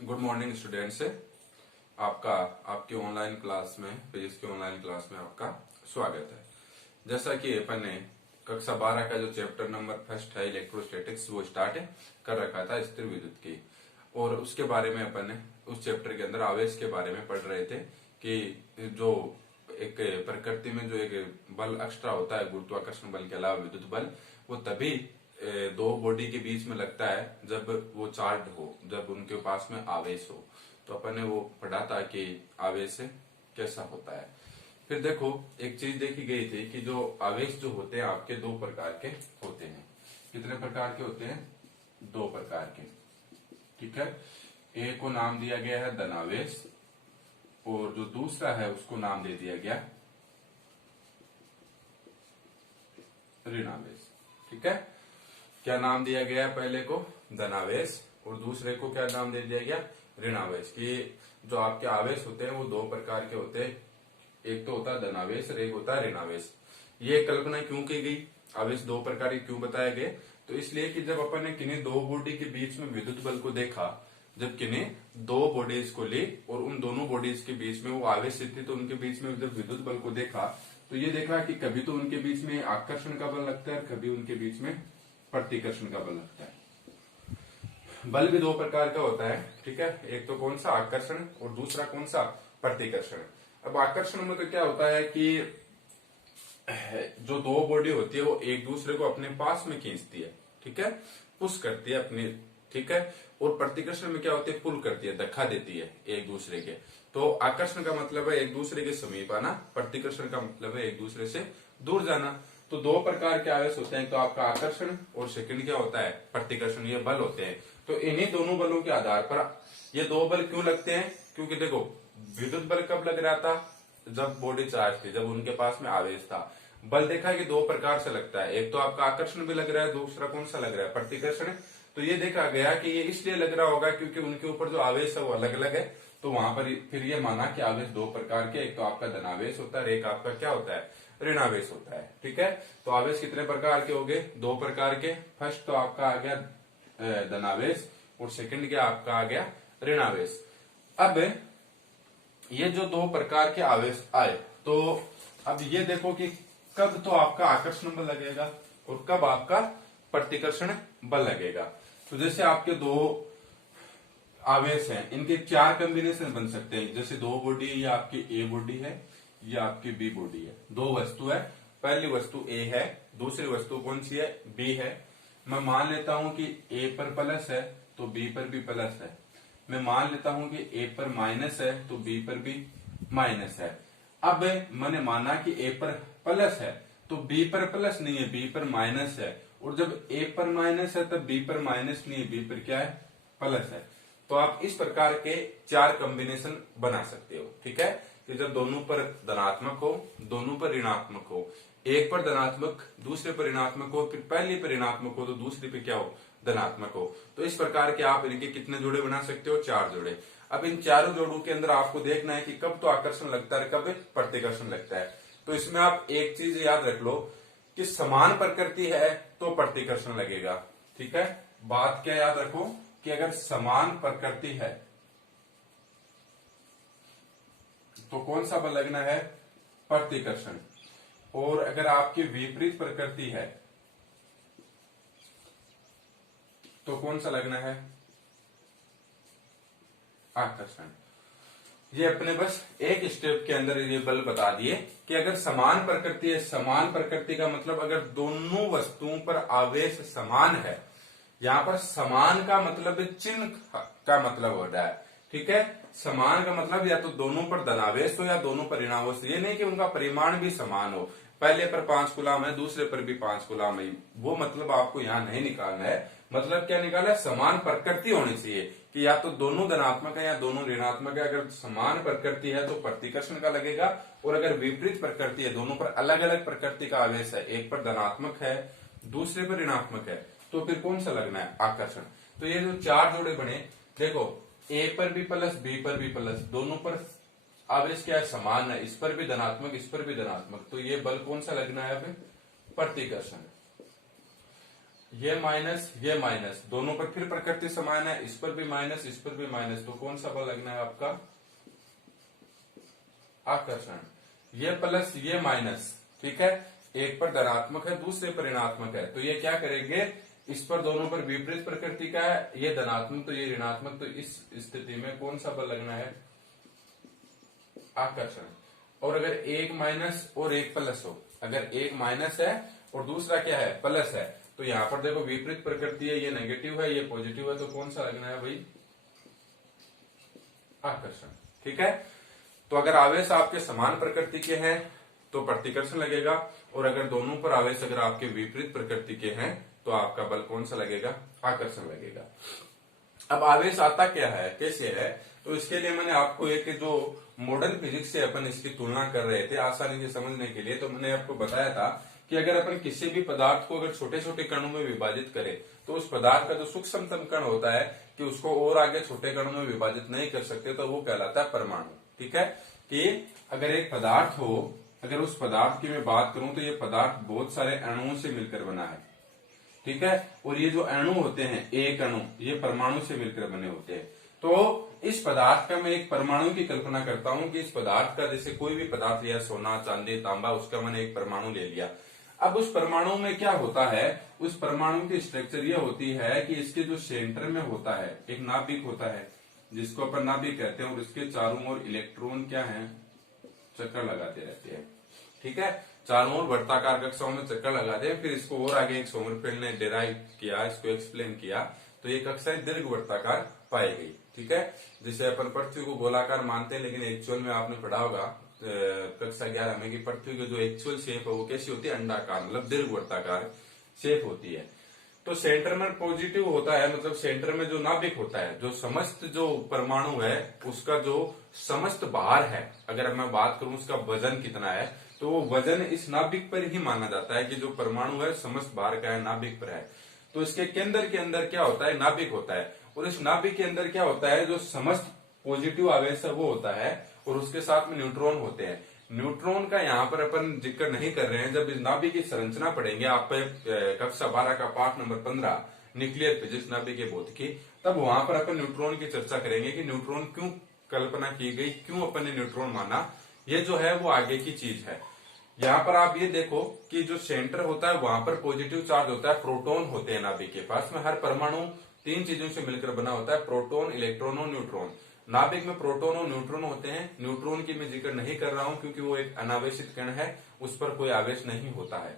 Good morning students. आपका आपकी online class में फिजिक्स की ऑनलाइन क्लास में आपका स्वागत है। जैसा कि अपन ने कक्षा 12 का जो चैप्टर नंबर फर्स्ट है इलेक्ट्रोस्टैटिक्स वो स्टार्ट कर रखा था स्थिर विद्युत की, और उसके बारे में अपन ने उस चैप्टर के अंदर आवेश के बारे में पढ़ रहे थे कि जो एक प्रकृति में जो एक बल एक्स्ट्रा होता है गुरुत्वाकर्षण बल के अलावा विद्युत बल, वो तभी दो बॉडी के बीच में लगता है जब वो चार्ज हो, जब उनके पास में आवेश हो। तो अपन ने वो पढ़ा था कि आवेश कैसा होता है। फिर देखो एक चीज देखी गई थी कि जो आवेश जो होते हैं आपके दो प्रकार के होते हैं। कितने प्रकार के होते हैं? दो प्रकार के। ठीक है, एक को नाम दिया गया है धनावेश और जो दूसरा है उसको नाम दे दिया गया ऋणावेश। ठीक है, क्या नाम दिया गया? पहले को धनावेश और दूसरे को क्या नाम दे दिया गया? ऋणावेश। कि जो आपके आवेश होते हैं वो दो प्रकार के होते हैं, एक तो होता है धनावेश और एक होता है ऋणावेश। ये कल्पना क्यों की गई? आवेश दो प्रकार के क्यों बताए गए? तो इसलिए कि जब अपन ने किन्हीं दो बॉडी के बीच में विद्युत बल को देखा, जब किन्हीं दो बॉडीज को ली और उन दोनों बॉडीज के बीच में वो आवेश स्थिति, तो उनके बीच में जब विद्युत बल को देखा तो ये देखा कि कभी तो उनके बीच में आकर्षण का बल लगता है और कभी उनके बीच में प्रतिकर्षण का बल लगता है। बल भी दो प्रकार का होता है। ठीक है, एक तो कौन सा? आकर्षण, और दूसरा कौन सा? प्रतिकर्षण। अब आकर्षण में तो क्या होता है कि जो दो बॉडी होती है वो एक दूसरे को अपने पास में खींचती है, ठीक है, पुश करती है अपनी, ठीक है। और प्रतिकर्षण में क्या होती है? पुल करती है, धक्का देती है एक दूसरे के। तो आकर्षण का मतलब है एक दूसरे के समीप आना, प्रतिकर्षण का मतलब है एक दूसरे से दूर जाना। तो दो प्रकार के आवेश होते हैं, तो आपका आकर्षण और सेकंड क्या होता है? प्रतिकर्षण। ये बल होते हैं। तो इन्हीं दोनों बलों के आधार पर ये दो बल क्यों लगते हैं? क्योंकि देखो विद्युत बल कब लग रहा था? जब बॉडी चार्ज थी, जब उनके पास में आवेश था। बल देखा है कि दो प्रकार से लगता है, एक तो आपका आकर्षण भी लग रहा है, दूसरा कौन सा लग रहा है? प्रतिकर्षण। तो ये देखा गया कि ये इसलिए लग रहा होगा क्योंकि उनके ऊपर जो आवेश है वो अलग अलग है। तो वहां पर फिर ये माना कि आवेश दो प्रकार के, एक तो आपका धनावेश होता है, एक आपका क्या होता है? ऋणावेश होता है। ठीक है, तो आवेश कितने प्रकार के हो गए? दो प्रकार के। फर्स्ट तो आपका आ गया धनावेश और सेकंड क्या आपका आ गया? ऋणावेश। अब ये जो दो प्रकार के आवेश आए, तो अब ये देखो कि कब तो आपका आकर्षण बल लगेगा और कब आपका प्रतिकर्षण बल लगेगा। तो जैसे आपके दो आवेश हैं, इनके चार कॉम्बिनेशन बन सकते हैं। जैसे दो बॉडी, ये आपकी ए बॉडी है, ये आपकी बी बॉडी है। दो वस्तु है, पहली वस्तु ए है, दूसरी वस्तु कौन सी है? बी है। मैं मान लेता हूं कि ए पर प्लस है तो बी पर भी प्लस है। मैं मान लेता हूं कि ए पर माइनस है तो बी पर भी माइनस है। अब मैंने माना कि ए पर प्लस है तो बी पर प्लस नहीं है, बी पर माइनस है। और जब ए पर माइनस है तब बी पर माइनस नहीं है, बी पर क्या है? प्लस है। तो आप इस प्रकार के चार कॉम्बिनेशन बना सकते हो। ठीक है, कि जब दोनों पर धनात्मक हो, दोनों पर ऋणात्मक हो, एक पर धनात्मक दूसरे पर ऋणात्मक हो, फिर पहले पर ऋणात्मक हो तो दूसरे पे क्या हो? धनात्मक हो। तो इस प्रकार के आप इनके कितने जोड़े बना सकते हो? चार जोड़े। अब इन चारों जोड़ों के अंदर आपको देखना है कि कब तो आकर्षण लगता है, कब प्रतिकर्षण लगता है। तो इसमें आप एक चीज याद रख लो कि समान प्रकृति है तो प्रतिकर्षण लगेगा। ठीक है, बात क्या याद रखो कि अगर समान प्रकृति है तो कौन सा बल लगना है? प्रतिकर्षण। और अगर आपकी विपरीत प्रकृति है तो कौन सा लगना है? आकर्षण। ये अपने बस एक स्टेप के अंदर ये बल बता दिए कि अगर समान प्रकृति है, समान प्रकृति का मतलब अगर दोनों वस्तुओं पर आवेश समान है। यहां पर समान का मतलब चिन्ह का मतलब हो रहा है। ठीक है, समान का मतलब या तो दोनों पर धनावेश हो या दोनों पर ऋणावेश। ये नहीं कि उनका परिमाण भी समान हो, पहले पर 5 कूलाम है दूसरे पर भी 5 कूलाम है, वो मतलब आपको यहाँ नहीं निकालना है। मतलब क्या निकाला है? समान प्रकृति होनी चाहिए कि या तो दोनों धनात्मक है या दोनों ऋणात्मक है। अगर समान प्रकृति है तो प्रतिकर्षण का लगेगा, और अगर विपरीत प्रकृति है, दोनों पर अलग अलग प्रकृति का आवेश है, एक पर धनात्मक है दूसरे पर ऋणात्मक है, तो फिर कौन सा लगना है? आकर्षण। तो ये जो चार जोड़े बने, देखो ए पर भी प्लस बी पर भी प्लस, दोनों पर आवेश क्या है? समान है, इस पर भी धनात्मक इस पर भी धनात्मक, तो ये बल कौन सा लगना है? अब प्रतिकर्षण। ये माइनस दोनों पर फिर प्रकृति समान है, इस पर भी माइनस, इस पर भी माइनस, तो कौन सा बल लगना है आपका? आकर्षण। ये प्लस ये माइनस, ठीक है, एक पर धनात्मक है दूसरे पर ऋणात्मक है, तो ये क्या करेंगे, इस पर दोनों पर विपरीत प्रकृति का है, ये धनात्मक तो ये ऋणात्मक, तो इस स्थिति में कौन सा बल लगना है? आकर्षण। और अगर एक माइनस और एक प्लस हो, अगर एक माइनस है और दूसरा क्या है? प्लस है, तो यहां पर देखो विपरीत प्रकृति है, ये नेगेटिव है ये पॉजिटिव है, तो कौन सा लगना है भाई? आकर्षण। ठीक है, तो अगर आवेश आपके समान प्रकृति के हैं तो प्रतिकर्षण लगेगा, और अगर दोनों पर आवेश अगर आपके विपरीत प्रकृति के हैं तो आपका बल कौन सा लगेगा? आकर्षण लगेगा। अब आवेश आता क्या है, कैसे है, तो इसके लिए मैंने आपको एक जो मॉडर्न फिजिक्स से अपन इसकी तुलना कर रहे थे आसानी से समझने के लिए, तो मैंने आपको बताया था कि अगर अपन किसी भी पदार्थ को अगर छोटे छोटे कणों में विभाजित करें तो उस पदार्थ का जो सूक्ष्मतम कण होता है कि उसको और आगे छोटे कणों में विभाजित नहीं कर सकते, तो वो कहलाता है परमाणु। ठीक है, कि अगर एक पदार्थ हो, अगर उस पदार्थ की मैं बात करूं तो ये पदार्थ बहुत सारे अणुओं से मिलकर बना है। ठीक है, और ये जो अणु होते हैं, एक अणु, ये परमाणु से मिलकर बने होते हैं। तो इस पदार्थ का मैं एक परमाणु की कल्पना करता हूं कि इस पदार्थ का जैसे कोई भी पदार्थ लिया, सोना चांदी तांबा, उसका मैंने एक परमाणु ले लिया। अब उस परमाणु में क्या होता है, उस परमाणु की स्ट्रक्चर ये होती है कि इसके जो सेंटर में होता है एक नाभिक होता है जिसको अपन नाभिक कहते हैं, और इसके चारों ओर इलेक्ट्रॉन क्या है? चक्कर लगाते रहते हैं। ठीक है, चारों ओर वर्ताकार कक्षाओं में चक्कर लगाते हैं। फिर इसको और आगे एक सोमरफेल्ड ने डिराइव किया, इसको एक्सप्लेन किया, तो ये कक्षाएं दीर्घ वर्ताकार पाई गई। ठीक है, जिसे अपन पृथ्वी को गोलाकार मानते हैं, लेकिन एक्चुअल में आपने पढ़ा होगा कक्षा 11 में कि पृथ्वी की जो एक्चुअल शेप है वो कैसी होती है? अंडाकार, मतलब दीर्घ वर्ताकार शेप होती है। तो सेंटर में पॉजिटिव होता है, मतलब सेंटर में जो नाभिक होता है, जो समस्त जो परमाणु है उसका जो समस्त भार है, अगर मैं बात करूं उसका वजन कितना है, तो वो वजन इस नाभिक पर ही माना जाता है कि जो परमाणु है समस्त भार का है, नाभिक पर है। तो इसके केंद्र के अंदर क्या होता है? नाभिक होता है, और इस नाभिक के अंदर क्या होता है? जो समस्त पॉजिटिव आवेश है वो होता है, और उसके साथ में न्यूट्रॉन होते हैं। न्यूट्रॉन का यहाँ पर अपन जिक्र नहीं कर रहे हैं, जब इस नाभिक की संरचना पढ़ेंगे आप कक्षा 12 का पाठ नंबर 15 न्यूक्लियर फिजिक्स नाभिक भौतिकी, तब वहां पर अपन न्यूट्रॉन की चर्चा करेंगे कि न्यूट्रॉन क्यों कल्पना की गई, क्यों अपन ने न्यूट्रॉन माना, ये जो है वो आगे की चीज है। यहाँ पर आप ये देखो कि जो सेंटर होता है वहां पर पॉजिटिव चार्ज होता है, प्रोटॉन होते हैं नाभिक के पास में। हर परमाणु तीन चीजों से मिलकर बना होता है, प्रोटॉन, इलेक्ट्रॉन और न्यूट्रॉन। नाभिक में प्रोटॉन और न्यूट्रॉन होते हैं। न्यूट्रॉन की मैं जिक्र नहीं कर रहा हूं क्योंकि वो एक अनावेशित कण है, उस पर कोई आवेश नहीं होता है।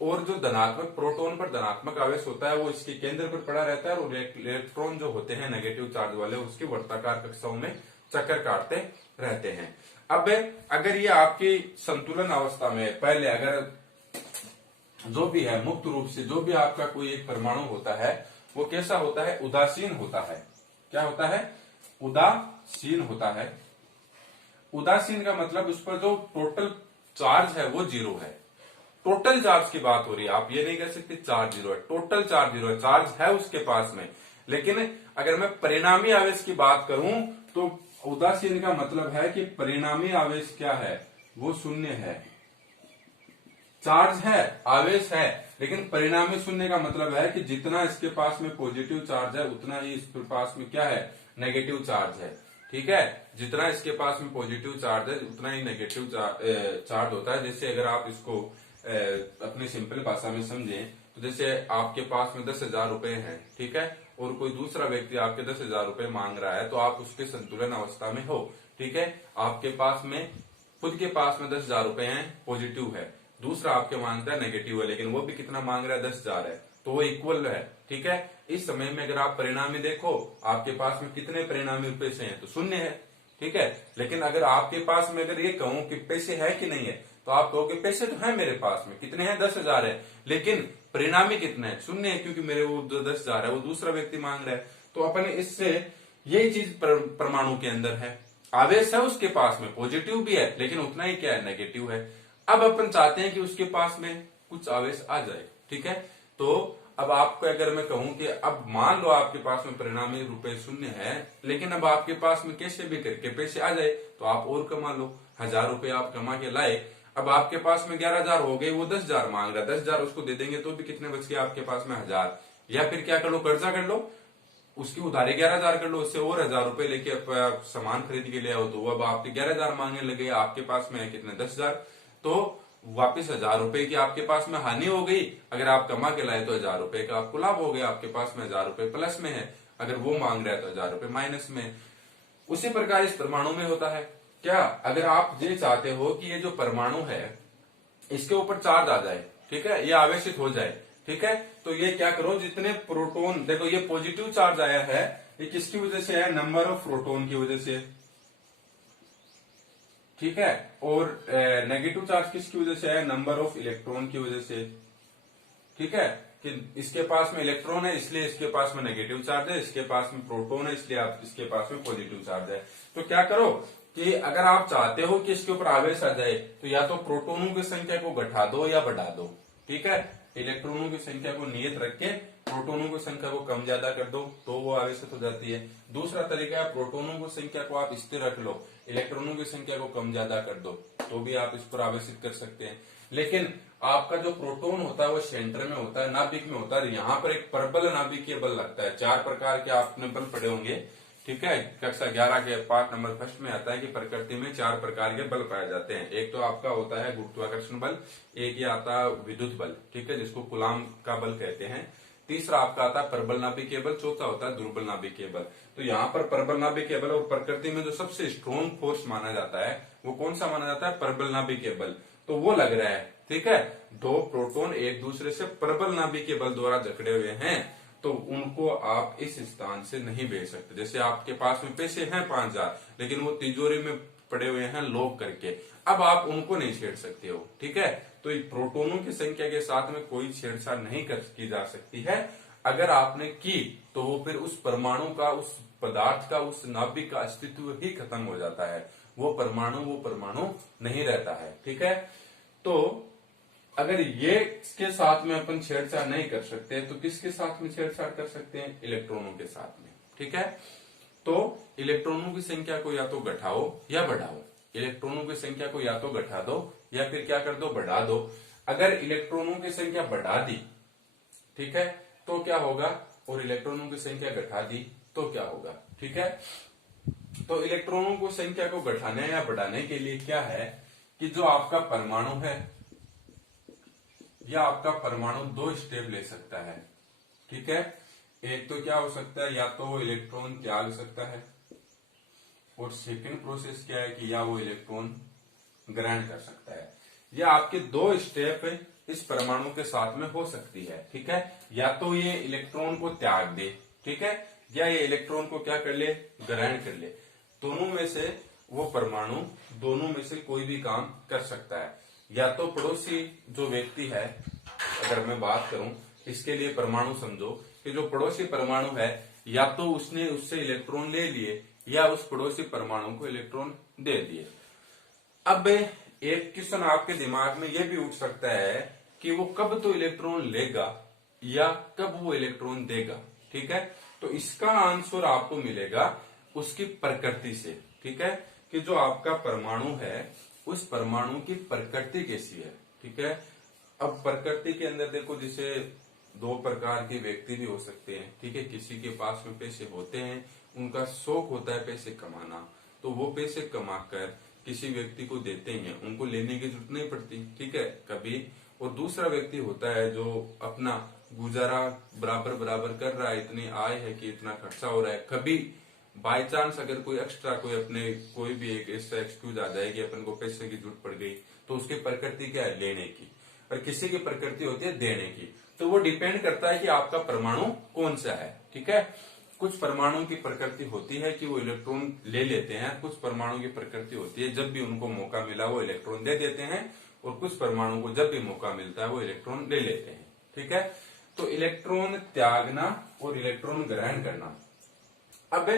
और जो धनात्मक प्रोटॉन पर धनात्मक आवेश होता है वो इसके केंद्र पर पड़ा रहता है, और इलेक्ट्रॉन जो होते हैं नेगेटिव चार्ज वाले, उसकी वर्ताकार कक्षाओं में चक्कर काटते रहते हैं। अब अगर ये आपकी संतुलन अवस्था में पहले अगर जो भी है मुक्त रूप से जो भी आपका कोई एक परमाणु होता है वो कैसा होता है? उदासीन होता है। क्या होता है? उदासीन होता है। उदासीन का मतलब उस पर जो टोटल चार्ज है वो जीरो है। टोटल चार्ज की बात हो रही है, आप ये नहीं कह सकते चार्ज जीरो है, टोटल चार्ज जीरो है, चार्ज है उसके पास में। लेकिन अगर मैं परिणामी आवेश की बात करूं तो उदासीन का मतलब है कि परिणामी आवेश क्या है? वो शून्य है। चार्ज है, आवेश है, लेकिन परिणामी शून्य का मतलब है कि जितना इसके पास में पॉजिटिव चार्ज है उतना ही इसके पास में क्या है? नेगेटिव चार्ज है। ठीक है, जितना इसके पास में पॉजिटिव चार्ज है उतना ही नेगेटिव चार्ज होता है। जैसे अगर आप इसको अपनी सिंपल भाषा में समझें तो जैसे आपके पास में 10,000 रुपए हैं, ठीक है, और कोई दूसरा व्यक्ति आपके 10,000 रुपए मांग रहा है, तो आप उसके संतुलन अवस्था में हो। ठीक है, आपके पास में खुद के पास में 10,000 रुपए हैं, पॉजिटिव है, दूसरा आपके मांगता है नेगेटिव है, लेकिन वो भी कितना मांग रहा है? 10,000 है, तो वो इक्वल है। ठीक है, इस समय में अगर आप परिणामी देखो आपके पास में कितने परिणामी पैसे हैं? तो शून्य है। ठीक है, लेकिन अगर आपके पास में अगर ये कहूं कि पैसे है कि नहीं है, तो आप कहोगे पैसे तो है मेरे पास में, कितने हैं? 10,000 है, लेकिन परिणामी कितने हैं? शून्य है, क्योंकि मेरे वो 10,000 है, वो दूसरा व्यक्ति मांग रहा है। तो अपन इससे यही चीज परमाणु के अंदर है, आवेश है उसके पास में, पॉजिटिव भी है, लेकिन उतना ही क्या है? नेगेटिव है। अब अपन चाहते हैं कि उसके पास में कुछ आवेश आ जाए। ठीक है, तो अब आपको अगर मैं कहूं कि अब मान लो आपके पास में परिणामी रुपए शून्य है, लेकिन अब आपके पास में कैसे भी करके पैसे आ जाए, तो आप और कमा लो, 1,000 रुपए आप कमा के लाए। अब आपके पास में 11,000 हो गए, वो 10,000 मांग रहा है, 10,000 उसको दे देंगे तो भी कितने बच गए आपके पास में 1,000। या फिर क्या कर लो, कर्जा कर लो, उसकी उधारी 11,000 कर लो, उससे और 1,000 रुपए लेके आप सामान खरीद के ले आओ, तो अब आपके 11,000 मांगने लगे, आपके पास में है कितने 10,000, तो वापिस 1,000 रुपए की आपके पास में हानि हो गई। अगर आप कमा के लाए तो 1,000 रुपए का आपको लाभ हो गया, आपके पास में 1,000 रुपए प्लस में है, अगर वो मांग रहा है तो 1,000 रुपए माइनस में। उसी प्रकार इस परमाणु में होता है क्या, अगर आप ये चाहते हो कि ये जो परमाणु है इसके ऊपर चार्ज आ जाए, ठीक है, ये आवेशित हो जाए, ठीक है, तो ये क्या करो, जितने प्रोटॉन, देखो ये पॉजिटिव चार्ज आया है, ये किसकी वजह से है, नंबर ऑफ प्रोटॉन की वजह से, ठीक है, और नेगेटिव चार्ज किसकी वजह से है, नंबर ऑफ इलेक्ट्रॉन की वजह से, ठीक है, कि इसके पास में इलेक्ट्रॉन है इसलिए इसके पास में नेगेटिव चार्ज है, इसके पास में प्रोटॉन है इसलिए आप इसके पास में पॉजिटिव चार्ज है। तो क्या करो कि अगर आप चाहते हो कि इसके ऊपर आवेश आ जाए तो या तो प्रोटोनों की संख्या को घटा दो या बढ़ा दो, ठीक है, इलेक्ट्रॉनों की संख्या को नियत रख के प्रोटोनों की संख्या को कम ज्यादा कर दो तो वो आवेशित हो जाती है। दूसरा तरीका है प्रोटोनों की संख्या को आप स्थिर रख लो, इलेक्ट्रॉनों की संख्या को कम ज्यादा कर दो तो भी आप इस पर आवेशित कर सकते हैं। लेकिन आपका जो प्रोटॉन होता है वो सेंटर में होता है, नाभिक में होता है, यहाँ पर एक परबल नाभिकीय बल लगता है। 4 प्रकार के आपने बल पढ़े होंगे, ठीक है, कक्षा 11 के पाठ नंबर फर्स्ट में आता है कि प्रकृति में 4 प्रकार के बल पाए जाते हैं। एक तो आपका होता है गुरुत्वाकर्षण बल, एक ये आता है विद्युत बल, ठीक है, जिसको कूलाम का बल कहते हैं। तीसरा आपका आता है परबल नाभिकीय बल, चौथा होता है दुर्बल नाभिकीय बल। तो यहाँ पर परबल नाभिकीय बल और प्रकृति में जो सबसे स्ट्रॉन्ग फोर्स माना जाता है वो कौन सा माना जाता है, परबल नाभिकीय बल। तो वो लग रहा है, ठीक है, 2 प्रोटॉन एक दूसरे से परबल नाभिकीय बल द्वारा जकड़े हुए हैं तो उनको आप इस स्थान से नहीं भेज सकते। जैसे आपके पास में पैसे हैं 5,000 लेकिन वो तिजोरी में पड़े हुए हैं लॉक करके, अब आप उनको नहीं छेड़ सकते हो, ठीक है। तो प्रोटोनों की संख्या के साथ में कोई छेड़छाड़ नहीं की जा सकती है। अगर आपने की तो वो फिर उस परमाणु का, उस पदार्थ का, उस नाभिक का अस्तित्व ही खत्म हो जाता है, वो परमाणु नहीं रहता है, ठीक है। तो अगर ये के साथ में अपन छेड़छाड़ नहीं कर सकते तो किसके साथ में छेड़छाड़ कर सकते हैं, इलेक्ट्रॉनों के साथ में, ठीक है। तो इलेक्ट्रॉनों की संख्या को या तो घटाओ या बढ़ाओ, इलेक्ट्रॉनों की संख्या को या तो घटा दो या फिर क्या कर दो, बढ़ा दो। अगर इलेक्ट्रॉनों की संख्या बढ़ा दी, ठीक है, तो क्या होगा, और इलेक्ट्रॉनों की संख्या घटा दी तो क्या होगा, ठीक है। तो इलेक्ट्रॉनों की संख्या को घटाने या बढ़ाने के लिए क्या है कि जो आपका परमाणु है या आपका परमाणु 2 स्टेप ले सकता है, ठीक है। एक तो क्या हो सकता है, या तो वो इलेक्ट्रॉन त्याग सकता है, और सेकंड प्रोसेस क्या है कि या वो इलेक्ट्रॉन ग्रहण कर सकता है। या आपके 2 स्टेप इस परमाणु के साथ में हो सकती है, ठीक है। या तो ये इलेक्ट्रॉन को त्याग दे, ठीक है, या ये इलेक्ट्रॉन को क्या कर ले, ग्रहण कर ले। दोनों में से वो परमाणु, दोनों में से कोई भी काम कर सकता है। या तो पड़ोसी जो व्यक्ति है, अगर मैं बात करूं इसके लिए परमाणु समझो कि जो पड़ोसी परमाणु है या तो उसने उससे इलेक्ट्रॉन ले लिए या उस पड़ोसी परमाणु को इलेक्ट्रॉन दे दिए। अब एक क्वेश्चन आपके दिमाग में यह भी उठ सकता है कि वो कब तो इलेक्ट्रॉन लेगा या कब वो इलेक्ट्रॉन देगा, ठीक है। तो इसका आंसर आपको मिलेगा उसकी प्रकृति से, ठीक है, कि जो आपका परमाणु है उस परमाणु की प्रकृति कैसी है, ठीक है। अब प्रकृति के अंदर देखो, जैसे 2 प्रकार के व्यक्ति भी हो सकते हैं, ठीक है। किसी के पास में पैसे होते हैं, उनका शौक होता है पैसे कमाना, तो वो पैसे कमाकर किसी व्यक्ति को देते हैं, उनको लेने की जरूरत नहीं पड़ती, ठीक है, कभी। और दूसरा व्यक्ति होता है जो अपना गुजारा बराबर बराबर कर रहा है, इतनी आय है कि इतना खर्चा हो रहा है, कभी बाय चांस अगर कोई एक्स्ट्रा कोई भी एक ऐसा एक्सक्यूज आ जाए कि अपन को पैसे की जरूरत पड़ गई तो उसकी प्रकृति क्या है, लेने की, और किसी की प्रकृति होती है देने की। तो वो डिपेंड करता है कि आपका परमाणु कौन सा है, ठीक है। कुछ परमाणु की प्रकृति होती है कि वो इलेक्ट्रॉन ले लेते हैं, कुछ परमाणु की प्रकृति होती है जब भी उनको मौका मिला वो इलेक्ट्रॉन दे देते हैं, और कुछ परमाणु को जब भी मौका मिलता है वो इलेक्ट्रॉन ले लेते हैं, ठीक है। तो इलेक्ट्रॉन त्यागना और इलेक्ट्रॉन ग्रहण करना। अब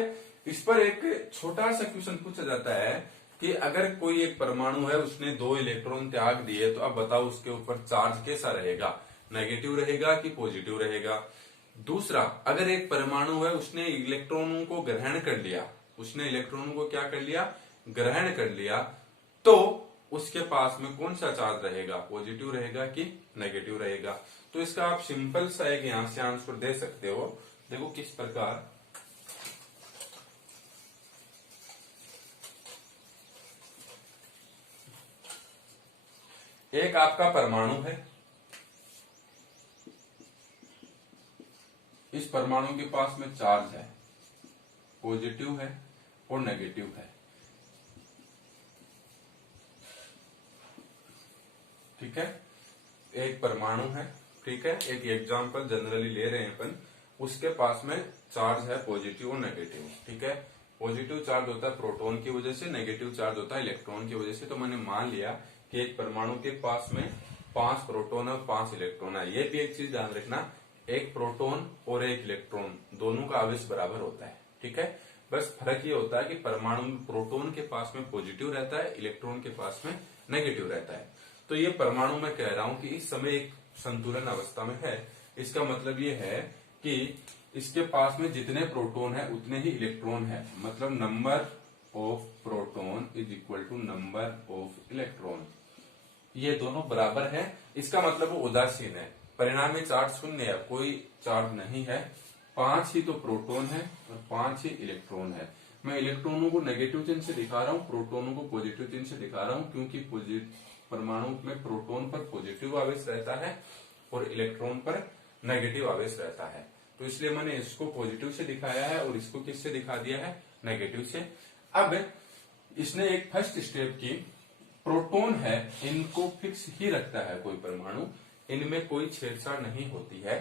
इस पर एक छोटा सा क्वेश्चन पूछा जाता है कि अगर कोई एक परमाणु है उसने 2 इलेक्ट्रॉन त्याग दिए तो अब बताओ उसके ऊपर चार्ज कैसा रहेगा, नेगेटिव रहेगा कि पॉजिटिव रहेगा। दूसरा, अगर एक परमाणु है उसने इलेक्ट्रॉनों को ग्रहण कर लिया, उसने इलेक्ट्रॉनों को क्या कर लिया, ग्रहण कर लिया, तो उसके पास में कौन सा चार्ज रहेगा, पॉजिटिव रहेगा कि नेगेटिव रहेगा। तो इसका आप सिंपल सा एक यहां से आंसर दे सकते हो। देखो किस प्रकार, एक आपका परमाणु है, इस परमाणु के पास में चार्ज है, पॉजिटिव है और नेगेटिव है। ठीक है, एक परमाणु है, ठीक है, एक एग्जांपल जनरली ले रहे हैं अपन, उसके पास में चार्ज है पॉजिटिव और नेगेटिव। ठीक है, पॉजिटिव चार्ज होता है प्रोटॉन की वजह से, नेगेटिव चार्ज होता है इलेक्ट्रॉन की वजह से। तो मैंने मान लिया कि एक परमाणु के पास में 5 प्रोटॉन और 5 इलेक्ट्रॉन है। ये भी एक चीज ध्यान रखना, एक प्रोटॉन और एक इलेक्ट्रॉन दोनों का आवेश बराबर होता है। ठीक है, बस फर्क ये होता है कि परमाणु में प्रोटॉन के पास में पॉजिटिव रहता है, इलेक्ट्रॉन के पास में नेगेटिव रहता है। तो ये परमाणु मैं कह रहा हूं कि इस समय एक संतुलन अवस्था में है। इसका मतलब ये है कि इसके पास में जितने प्रोटॉन है उतने ही इलेक्ट्रॉन है, मतलब number of proton is equal to number of electron, ये दोनों बराबर है। इसका मतलब वो उदासीन है, परिणामी चार्ज शून्य है, कोई चार्ज नहीं है। 5 ही तो प्रोटॉन है और 5 ही इलेक्ट्रॉन है। मैं इलेक्ट्रॉनों को नेगेटिव चिन्ह से दिखा रहा हूँ, प्रोटॉनों को पॉजिटिव चिन्ह से दिखा रहा हूँ, क्योंकि परमाणु में प्रोटॉन पर पॉजिटिव आवेश रहता है और इलेक्ट्रॉन पर नेगेटिव आवेश रहता है। तो इसलिए मैंने इसको पॉजिटिव से दिखाया है और इसको किससे दिखा दिया है, नेगेटिव से। अब इसने एक फर्स्ट स्टेप की, प्रोटॉन है इनको फिक्स ही रखता है कोई परमाणु, इनमें कोई छेड़छाड़ नहीं होती है।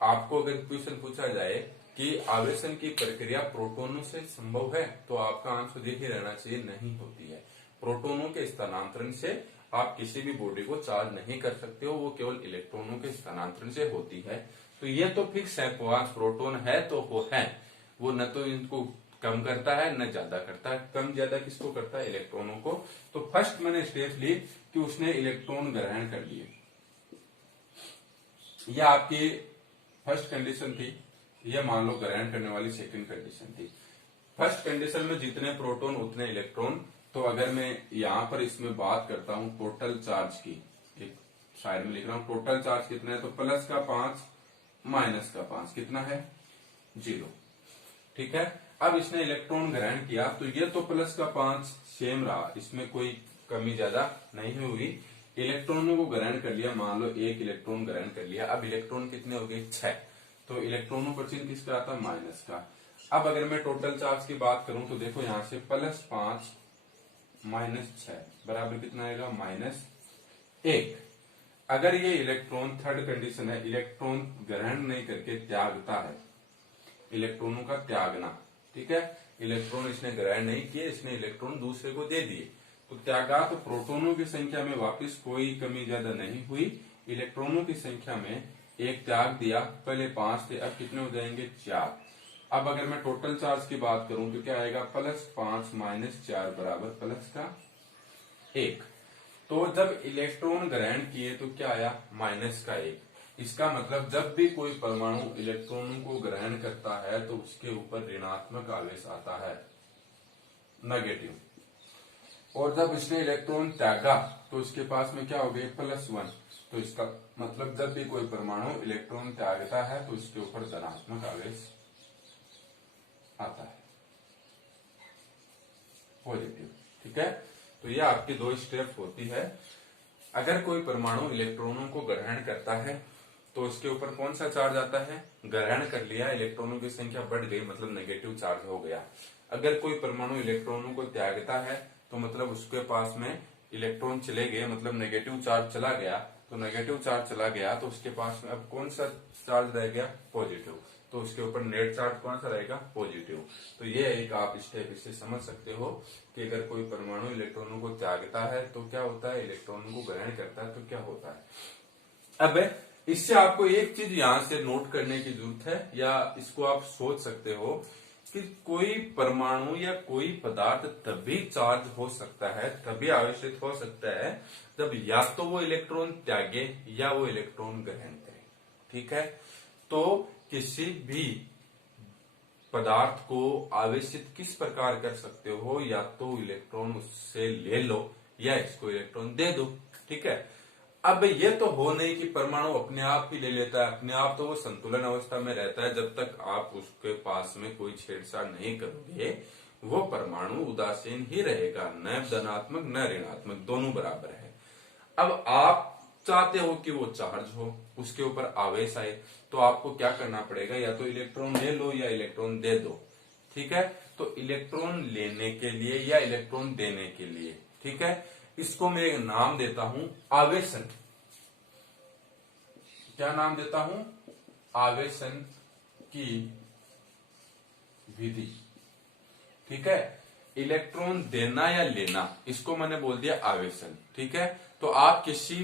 आपको अगर क्वेश्चन पूछा जाए कि आवेशन की प्रक्रिया प्रोटॉनों से संभव है, तो आपका आंसर यही रहना चाहिए, नहीं होती है। प्रोटॉनों के स्थानांतरण से आप किसी भी बॉडी को चार्ज नहीं कर सकते हो, वो केवल इलेक्ट्रॉनों के स्थानांतरण से होती है। तो ये तो फिक्स है, 5 प्रोटॉन है तो वो है, वो न तो इनको कम करता है न ज्यादा करता है। कम ज्यादा किसको करता है, इलेक्ट्रॉनों को। तो फर्स्ट मैंने स्टेप ली कि उसने इलेक्ट्रॉन ग्रहण कर लिए, यह आपकी फर्स्ट कंडीशन थी। यह मान लो ग्रहण करने वाली सेकंड कंडीशन थी। फर्स्ट कंडीशन में जितने प्रोटॉन उतने इलेक्ट्रॉन। तो अगर मैं यहां पर इसमें बात करता हूं टोटल चार्ज की, एक साइड में लिख रहा हूं टोटल चार्ज कितना है, तो प्लस का 5 माइनस का 5 कितना है, 0। ठीक है, अब इसने इलेक्ट्रॉन ग्रहण किया तो ये तो प्लस का 5 सेम रहा, इसमें कोई कमी ज्यादा नहीं हुई। इलेक्ट्रॉनों को ग्रहण कर लिया, मान लो एक इलेक्ट्रॉन ग्रहण कर लिया। अब इलेक्ट्रॉन कितने हो गए, 6। तो इलेक्ट्रॉनों पर चिन्ह किसका आता है, माइनस का। अब अगर मैं टोटल चार्ज की बात करूं तो देखो यहां से प्लस 5 माइनस 6 बराबर कितना आएगा, -1। अगर ये इलेक्ट्रॉन, थर्ड कंडीशन है, इलेक्ट्रॉन ग्रहण नहीं करके त्यागता है, इलेक्ट्रॉनों का त्यागना। ठीक है, इलेक्ट्रॉन इसने ग्रहण नहीं किए, इसने इलेक्ट्रॉन दूसरे को दे दिए, तो त्यागा। तो प्रोटॉनों की संख्या में वापस कोई कमी ज्यादा नहीं हुई, इलेक्ट्रॉनों की संख्या में एक त्याग दिया। पहले 5 थे, अब कितने हो जाएंगे, 4। अब अगर मैं टोटल चार्ज की बात करूं तो क्या आएगा, +5 - 4 बराबर प्लस का 1। तो जब इलेक्ट्रॉन ग्रहण किए तो क्या आया, माइनस का 1। इसका मतलब जब भी कोई परमाणु इलेक्ट्रॉनों को ग्रहण करता है तो उसके ऊपर ऋणात्मक आवेश आता है, नेगेटिव। और जब इसने इलेक्ट्रॉन त्यागा तो उसके पास में क्या हो गया, +1। तो इसका मतलब जब भी कोई परमाणु इलेक्ट्रॉन त्यागता है तो इसके ऊपर धनात्मक आवेश आता है, पॉजिटिव। ठीक है, तो ये आपकी 2 स्टेप होती है। अगर कोई परमाणु इलेक्ट्रॉनों को ग्रहण करता है तो उसके ऊपर कौन सा चार्ज आता है, ग्रहण कर लिया, इलेक्ट्रॉनों की संख्या बढ़ गई, मतलब नेगेटिव चार्ज हो गया। अगर कोई परमाणु इलेक्ट्रॉनों को त्यागता है तो मतलब उसके पास में इलेक्ट्रॉन चले गए, मतलब नेगेटिव चार्ज चला गया। तो नेगेटिव चार्ज चला गया तो उसके पास में अब कौन सा चार्ज रह गया, पॉजिटिव। तो उसके ऊपर नेट चार्ज कौन सा रहेगा, पॉजिटिव। तो ये एक आप स्टेप इससे समझ सकते हो कि अगर कोई परमाणु इलेक्ट्रॉनों को त्यागता है तो क्या होता है, इलेक्ट्रॉनों को ग्रहण करता है तो क्या होता है। अब इससे आपको एक चीज यहां से नोट करने की जरूरत है, या इसको आप सोच सकते हो कि कोई परमाणु या कोई पदार्थ तभी चार्ज हो सकता है, तभी आवेशित हो सकता है, जब या तो वो इलेक्ट्रॉन त्यागे या वो इलेक्ट्रॉन ग्रहण करे। ठीक है, तो किसी भी पदार्थ को आवेशित किस प्रकार कर सकते हो, या तो इलेक्ट्रॉन उससे ले लो या इसको इलेक्ट्रॉन दे दो। ठीक है, अब ये तो हो नहीं कि परमाणु अपने आप ही ले लेता है, अपने आप तो वो संतुलन अवस्था में रहता है। जब तक आप उसके पास में कोई छेड़छाड़ नहीं करोगे वो परमाणु उदासीन ही रहेगा, न धनात्मक न ऋणात्मक, दोनों बराबर है। अब आप चाहते हो कि वो चार्ज हो, उसके ऊपर आवेश आए, तो आपको क्या करना पड़ेगा, या तो इलेक्ट्रॉन ले लो या इलेक्ट्रॉन दे दो। ठीक है, तो इलेक्ट्रॉन लेने के लिए या इलेक्ट्रॉन देने के लिए, ठीक है, इसको मैं एक नाम देता हूं आवेशन। क्या नाम देता हूं, आवेशन की विधि। ठीक है, इलेक्ट्रॉन देना या लेना, इसको मैंने बोल दिया आवेशन। ठीक है, तो आप किसी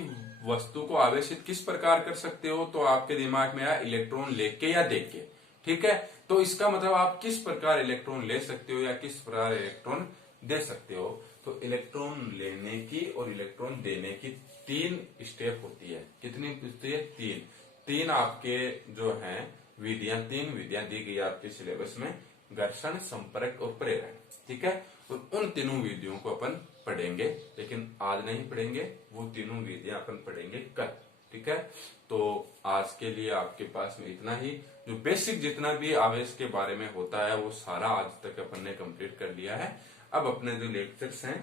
वस्तु को आवेशित किस प्रकार कर सकते हो, तो आपके दिमाग में आया इलेक्ट्रॉन लेके या देके। ठीक है, तो इसका मतलब आप किस प्रकार इलेक्ट्रॉन ले सकते हो या किस प्रकार इलेक्ट्रॉन दे सकते हो। तो इलेक्ट्रॉन लेने की और इलेक्ट्रॉन देने की 3 स्टेप होती है। कितनी होती है, 3। 3 आपके जो हैं विधियां, 3 विधियां दी गई आपके सिलेबस में, घर्षण, संपर्क और प्रेरण। ठीक है, तो उन तीनों विधियों को अपन पढ़ेंगे, लेकिन आज नहीं पढ़ेंगे, वो तीनों विधियां अपन पढ़ेंगे कल। ठीक है, तो आज के लिए आपके पास में इतना ही। जो बेसिक जितना भी आवेश के बारे में होता है वो सारा आज तक अपन ने कंप्लीट कर लिया है। अब अपने जो लेक्चर्स हैं,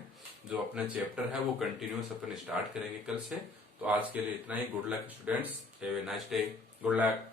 जो अपने चैप्टर है, वो कंटिन्यूस अपन स्टार्ट करेंगे कल से। तो आज के लिए इतना ही। Good luck students, have a nice day, good luck.